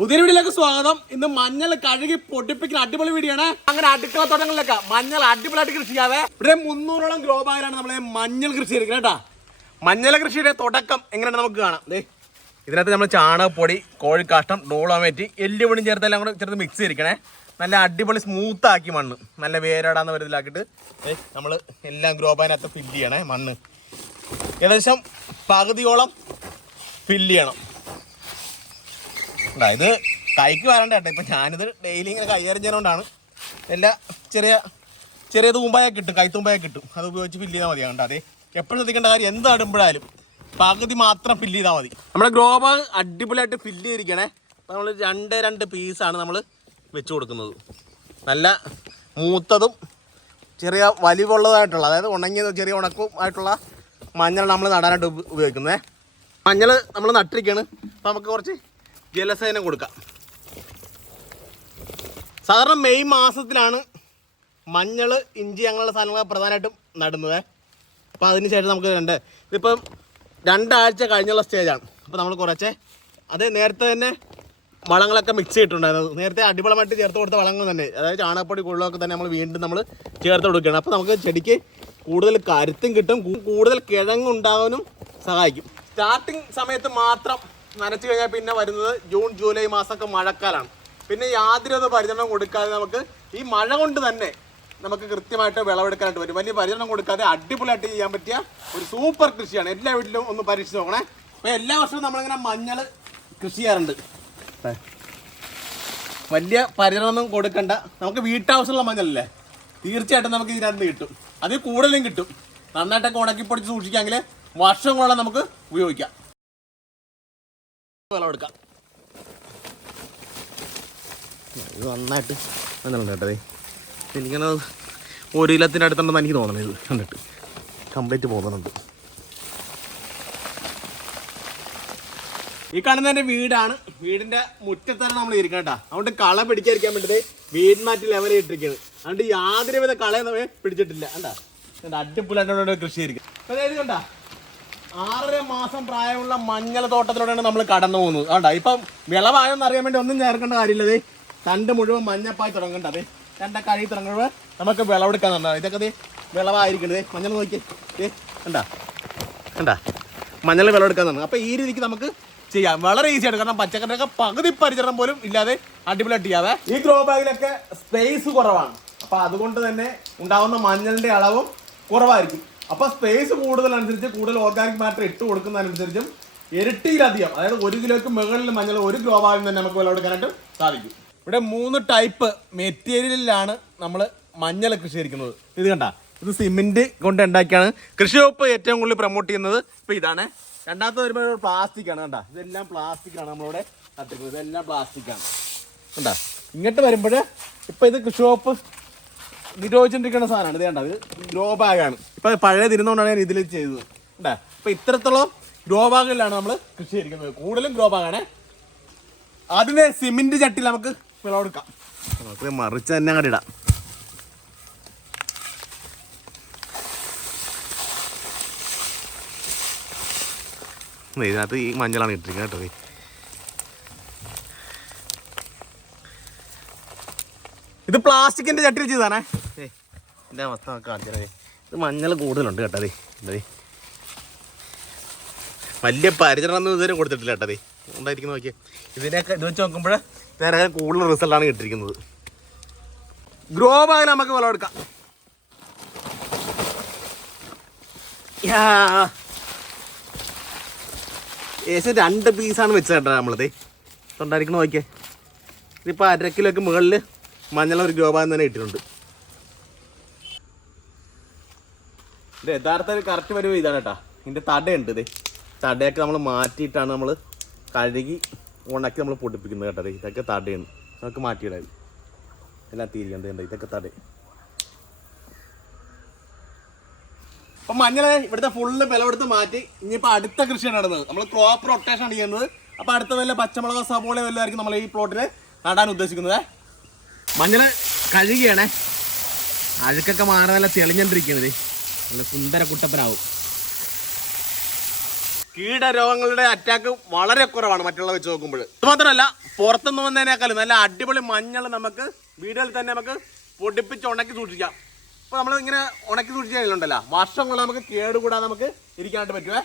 പുതിയ വീഡിയോയിലേക്ക് സ്വാഗതം. ഇന്ന് മഞ്ഞൾ കഴുകി പൊടിപ്പിക്കുന്ന അടിപൊളി വീഡിയോ ആണ്. അങ്ങനെ അടുക്കള തോട്ടങ്ങളിലൊക്കെ മഞ്ഞൾ അടിപൊളിയായിട്ട് കൃഷി ചെയ്യാവേ. ഇവിടെ മുന്നൂറോളം ഗ്രോ ബാഗിലാണ് നമ്മളെ മഞ്ഞൾ കൃഷി ചെയ്തിരിക്കുന്നത് കേട്ടാ. മഞ്ഞൾ കൃഷിയുടെ തുടക്കം എങ്ങനെയാണ് നമുക്ക് കാണാം. ദേ ഇതിനകത്ത് നമ്മൾ ചാണകപ്പൊടി കോഴിക്കാഷ്ടം ഡോളോമേറ്റ് എല്ലുപൊടിയും ചേർത്തെല്ലാം കൂടെ ചേർത്ത് മിക്സ് ചെയ്തിരിക്കണേ. നല്ല അടിപൊളി സ്മൂത്ത് ആക്കി മണ്ണ്. നല്ല വേരോടാന്ന് വരുതിലാക്കിയിട്ട് നമ്മൾ എല്ലാം ഗ്രോ ബാഗിനകത്ത് ഫില്ല് ചെയ്യണേ മണ്ണ്. ഏകദേശം പകുതിയോളം ഫില്ല് ചെയ്യണം. ഇത് കൈക്ക് വരണ്ട കേട്ടോ. ഇപ്പം ഞാനിത് ഡെയിലി ഇങ്ങനെ കൈകാര്യം ചെയ്യുന്നതുകൊണ്ടാണ് എല്ലാ ചെറിയ ചെറിയ തൂമ്പായ കിട്ടും കൈത്തൂമ്പായ കിട്ടും. അത് ഉപയോഗിച്ച് ഫില്ല് ചെയ്താൽ മതി. കണ്ടോ? അതെ എപ്പോഴും ശ്രദ്ധിക്കേണ്ട കാര്യം എന്ത് നടുമ്പോഴായാലും പകുതി മാത്രം ഫില്ല് ചെയ്താൽ മതി. നമ്മുടെ ഗ്രോബ് അടിപൊളിയായിട്ട് ഫില്ല് ചെയ്തിരിക്കണേ. നമ്മൾ രണ്ട് രണ്ട് പീസാണ് നമ്മൾ വെച്ച് കൊടുക്കുന്നത്. നല്ല മൂത്തതും ചെറിയ വലിവുള്ളതായിട്ടുള്ള അതായത് ഉണങ്ങിയത് ചെറിയ ഉണക്കും ആയിട്ടുള്ള മഞ്ഞൾ നമ്മൾ നടാനായിട്ട് ഉപ- ഉപയോഗിക്കുന്നത് മഞ്ഞൾ നമ്മൾ നട്ടിരിക്കുകയാണ് അപ്പോൾ നമുക്ക് കുറച്ച് ജലസേനം കൊടുക്കാം. സാധാരണ മെയ് മാസത്തിലാണ് മഞ്ഞൾ ഇഞ്ചി അങ്ങനെയുള്ള സാധനങ്ങൾ പ്രധാനമായിട്ടും നടുന്നത്. അപ്പോൾ അതിന് ശേഷം നമുക്ക് രണ്ട് ഇതിപ്പം രണ്ടാഴ്ച കഴിഞ്ഞുള്ള സ്റ്റേജാണ് അപ്പോൾ നമ്മൾ കുറച്ച് അത് നേരത്തെ തന്നെ വളങ്ങളൊക്കെ മിക്സ് ചെയ്തിട്ടുണ്ടായിരുന്നു. നേരത്തെ അടിപൊളമായിട്ട് ചേർത്ത് കൊടുത്ത വളങ്ങൾ തന്നെ അതായത് ചാണകപ്പൊടി കുള്ളൊക്കെ തന്നെ നമ്മൾ വീണ്ടും നമ്മൾ ചേർത്ത് കൊടുക്കുകയാണ്. അപ്പോൾ നമുക്ക് ചെടിക്ക് കൂടുതൽ കരുത്തും കിട്ടും കൂടുതൽ കിഴങ്ങുണ്ടാകാനും സഹായിക്കും. സ്റ്റാർട്ടിങ് സമയത്ത് മാത്രം നനച്ചു കഴിഞ്ഞാൽ പിന്നെ വരുന്നത് ജൂൺ ജൂലൈ മാസമൊക്കെ മഴക്കാലമാണ് പിന്നെ യാതൊരു പരിചരണം കൊടുക്കാതെ നമുക്ക് ഈ മഴ കൊണ്ട് തന്നെ നമുക്ക് കൃത്യമായിട്ട് വിളവെടുക്കാനായിട്ട് വരും വലിയ പരിചരണം കൊടുക്കാതെ അടിപൊളിയായിട്ട് ചെയ്യാൻ പറ്റിയ ഒരു സൂപ്പർ കൃഷിയാണ്. എല്ലാ വീട്ടിലും ഒന്ന് പരീക്ഷിച്ച് നോക്കണേ. അപ്പോൾ എല്ലാ വർഷവും നമ്മളിങ്ങനെ മഞ്ഞൾ കൃഷി ചെയ്യാറുണ്ട്. വലിയ പരിചരണമൊന്നും കൊടുക്കണ്ട. നമുക്ക് വീട്ടാവശ്യമുള്ള മഞ്ഞളല്ലേ? തീർച്ചയായിട്ടും നമുക്ക് ഇതിനകത്ത് കിട്ടും. അതിൽ കൂടുതലും കിട്ടും. നന്നായിട്ടൊക്കെ ഉണക്കി പൊടിച്ച് സൂക്ഷിക്കാമെങ്കിൽ വർഷങ്ങളോളം നമുക്ക് ഉപയോഗിക്കാം. വിളവെടുക്കാം ഇത് നന്നായിട്ട് മഞ്ഞളുണ്ട് കേട്ടോ ദേ. എനിക്കങ്ങനെ ഒരു ഇലത്തിന്റെ അടുത്തുണ്ടെന്ന് എനിക്ക് തോന്നണത് ഇത് കണ്ടിട്ട് കംപ്ലീറ്റ് പോകുന്നുണ്ട്. ഈ കാണുന്ന എന്റെ വീടാണ്. വീടിന്റെ മുറ്റത്താണ് നമ്മൾ ഇരിക്കണം കേട്ടോ. അതുകൊണ്ട് കള പിടിക്കാതിരിക്കാൻ വേണ്ടിയിട്ട് വീടിനാറ്റ് ലെവലേ ഇട്ടിരിക്കുന്നത് അതുകൊണ്ട് യാതൊരുവിധ കളയും നമ്മെ പിടിച്ചിട്ടില്ല. കണ്ടാ? അടിപൊളിയായിട്ട് കൃഷി ആയിരിക്കും അതായത് കണ്ടാ? ആറര മാസം പ്രായമുള്ള മഞ്ഞൾ തോട്ടത്തിലൂടെയാണ് നമ്മൾ കടന്നു പോകുന്നത്. കണ്ടാ? ഇപ്പം വിളവായോന്ന് അറിയാൻ വേണ്ടി ഒന്നും ചേർക്കേണ്ട കാര്യമില്ലതേ തണ്ട് മുഴുവൻ മഞ്ഞപ്പായി തുടങ്ങണ്ട. അതെ രണ്ട കഴി തുടങ്ങുമ്പോൾ നമുക്ക് വിളവെടുക്കാൻ തന്നെ ഇതൊക്കെ ദേ വിളവായിരിക്കണത് മഞ്ഞൾ നോക്കി. ദേ കണ്ടാ? കണ്ടാ? മഞ്ഞൾ വിളവെടുക്കാൻ തന്നെ അപ്പോൾ ഈ രീതിക്ക് നമുക്ക് ചെയ്യാം. വളരെ ഈസി ആയിട്ട് കാരണം പച്ചക്കറിയൊക്കെ പകുതി പരിചരണം പോലും ഇല്ലാതെ അടിപൊളിയായിട്ട് ചെയ്യാതെ ഈ ഗ്രോ ബാഗിലൊക്കെ സ്പേസ് കുറവാണ്. അപ്പൊ അതുകൊണ്ട് തന്നെ ഉണ്ടാവുന്ന മഞ്ഞളിന്റെ അളവും കുറവായിരിക്കും. അപ്പൊ സ്പേസ് കൂടുതലനുസരിച്ച് കൂടുതൽ ഓർഗാനിക് മാറ്റർ ഇട്ട് കൊടുക്കുന്നതനുസരിച്ചും ഇരട്ടിയിലധികം അതായത് ഒരു കിലോയ്ക്ക് മുകളിൽ മഞ്ഞൾ ഒരു ഗ്രോ ഭാഗം തന്നെ നമുക്ക് വിളവെടുക്കാനായിട്ട് സാധിക്കും. ഇവിടെ മൂന്ന് ടൈപ്പ് മെറ്റീരിയലിലാണ് നമ്മൾ മഞ്ഞൾ കൃഷി ചെയ്തിരിക്കുന്നത്. ഇത് കണ്ട ഇത് സിമെന്റ് കൊണ്ട് ഉണ്ടാക്കിയാണ്. കൃഷി വകുപ്പ് ഏറ്റവും കൂടുതൽ പ്രൊമോട്ട് ചെയ്യുന്നത് ഇപ്പൊ ഇതാണ്. രണ്ടാമത്തെ വരുമ്പോൾ പ്ലാസ്റ്റിക് ആണ് കണ്ട. ഇതെല്ലാം പ്ലാസ്റ്റിക് ആണ് നമ്മളിവിടെ നട്ടിരിക്കുന്നത്. ഇതെല്ലാം പ്ലാസ്റ്റിക് ആണ്. കണ്ട ഇങ്ങോട്ട് വരുമ്പോൾ ഇപ്പൊ ഇത് കൃഷി വകുപ്പ് നിരോധിച്ചിരിക്കുന്ന സാധനമാണ്. ഇത് കണ്ടത് ഗ്രോ ബാഗാണ്. ഇപ്പൊ പഴയ തിരുന്നുകൊണ്ടാണ് ഞാൻ ഇതിൽ ചെയ്തത്. ഉണ്ടേ അപ്പം ഇത്രത്തോളം ഗ്രോ ബാഗിലാണ് നമ്മൾ കൃഷി ചെയ്തിരിക്കുന്നത്. കൂടുതലും ഗ്രോ ബാഗാണ്. അതിന് സിമെന്റ് ചട്ടിയിൽ നമുക്ക് വിളവെടുക്കാം. നമുക്ക് മറിച്ച് തന്നെ അങ്ങോട്ട് ഇടാം. ഇതിനകത്ത് ഈ മഞ്ഞളാണ് ഇട്ടിരിക്കുന്നത് കേട്ടോ ഇത് പ്ലാസ്റ്റിക്കിന്റെ ചട്ടി വെച്ച് ഏ ഇതിന്റെ അവസ്ഥ കാണിച്ചേ ഇത് മഞ്ഞൾ കൂടുതലുണ്ട് കേട്ടതേ ദേ. വലിയ പരിചരണം ഒന്നും ഇതുവരെ കൊടുത്തിട്ടില്ല കേട്ടതേ ഉണ്ടായിരിക്കുന്ന നോക്കിയേ. ഇതിനൊക്കെ ഇത് വെച്ച് നോക്കുമ്പോൾ നേരെ കൂടുതൽ റിസൾട്ടാണ് കിട്ടിയിരിക്കുന്നത്. ഗ്രോ ബാഗ് നമുക്ക് വിളവെടുക്കാം ഏകദേശം രണ്ട് പീസാണ് വെച്ചത് കേട്ടോ നമ്മളത് തൊണ്ടായിരിക്കണ നോക്കിയേ. ഇതിപ്പോൾ അര കിലോക്ക് മുകളിൽ മഞ്ഞൾ ഒരു ഗോപാലൻ തന്നെ ഇട്ടിട്ടുണ്ട്. യഥാർത്ഥ കറക്റ്റ് വരുമ്പോൾ ഇതാണ് കേട്ടാ. ഇതിന്റെ തടയുണ്ട് ഇതേ. തടയൊക്കെ നമ്മൾ മാറ്റിയിട്ടാണ് നമ്മൾ കഴുകി ഉണക്കി നമ്മൾ പൊടിപ്പിക്കുന്നത് കേട്ടോ ദേ ഇതൊക്കെ തടയാണ് നമുക്ക് മാറ്റിയിടാം എല്ലാം തീരുന്നത് ഇതൊക്കെ തട അപ്പൊ മഞ്ഞൾ ഇവിടുത്തെ ഫുള്ള് വിലവെടുത്ത് മാറ്റി. ഇനിയിപ്പോൾ അടുത്ത കൃഷിയാണ് നടന്നത്. നമ്മൾ ക്രോപ്പ് റൊട്ടേഷൻ ആണ് ചെയ്യുന്നത് അപ്പോൾ അടുത്ത വല്ല പച്ചമുളക് സബോള വല്ലതായിരിക്കും നമ്മൾ ഈ പ്ലോട്ടിൽ നടാൻ ഉദ്ദേശിക്കുന്നത്. മഞ്ഞൾ കഴുകിയാണേ. അഴുക്കൊക്കെ മാറി നല്ല തെളിഞ്ഞോണ്ടിരിക്കണത്. നല്ല സുന്ദര കുട്ടപ്പനാവും. കീടരോഗങ്ങളുടെ അറ്റാക്ക് വളരെ കുറവാണ് മറ്റുള്ള വെച്ച് നോക്കുമ്പോൾ. ഇത് മാത്രമല്ല പുറത്തുനിന്ന് വന്നതിനേക്കാളും നല്ല അടിപൊളി മഞ്ഞൾ നമുക്ക് വീടുകളിൽ തന്നെ നമുക്ക് പൊടിപ്പിച്ച് ഉണക്കി സൂക്ഷിക്കാം. അപ്പോൾ നമ്മൾ ഇങ്ങനെ ഉണക്കി സൂക്ഷിച്ചാലുണ്ടല്ലോ വർഷം കൊണ്ട് നമുക്ക് കേടുകൂടാതെ നമുക്ക് ഇരിക്കാനായിട്ട് പറ്റുമേ